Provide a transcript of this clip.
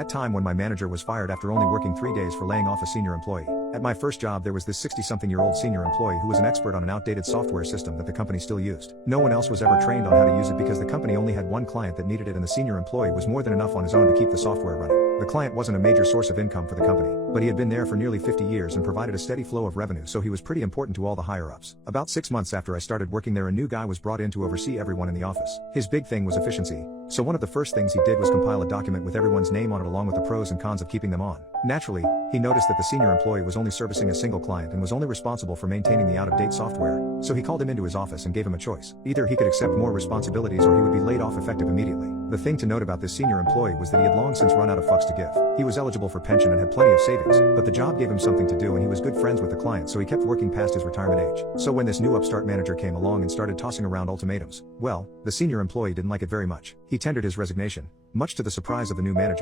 That time when my manager was fired after only working 3 days for laying off a senior employee. At my first job there was this 60-something-year-old senior employee who was an expert on an outdated software system that the company still used. No one else was ever trained on how to use it because the company only had one client that needed it, and the senior employee was more than enough on his own to keep the software running. The client wasn't a major source of income for the company, but he had been there for nearly 50 years and provided a steady flow of revenue, so he was pretty important to all the higher-ups. About 6 months after I started working there, a new guy was brought in to oversee everyone in the office. His big thing was efficiency, so one of the first things he did was compile a document with everyone's name on it along with the pros and cons of keeping them on. Naturally, he noticed that the senior employee was only servicing a single client and was only responsible for maintaining the out-of-date software, so he called him into his office and gave him a choice. Either he could accept more responsibilities or he would be laid off effective immediately. The thing to note about this senior employee was that he had long since run out of fucks to give. He was eligible for pension and had plenty of savings, but the job gave him something to do and he was good friends with the client, so he kept working past his retirement age. So when this new upstart manager came along and started tossing around ultimatums, well, the senior employee didn't like it very much. He tendered his resignation, much to the surprise of the new manager.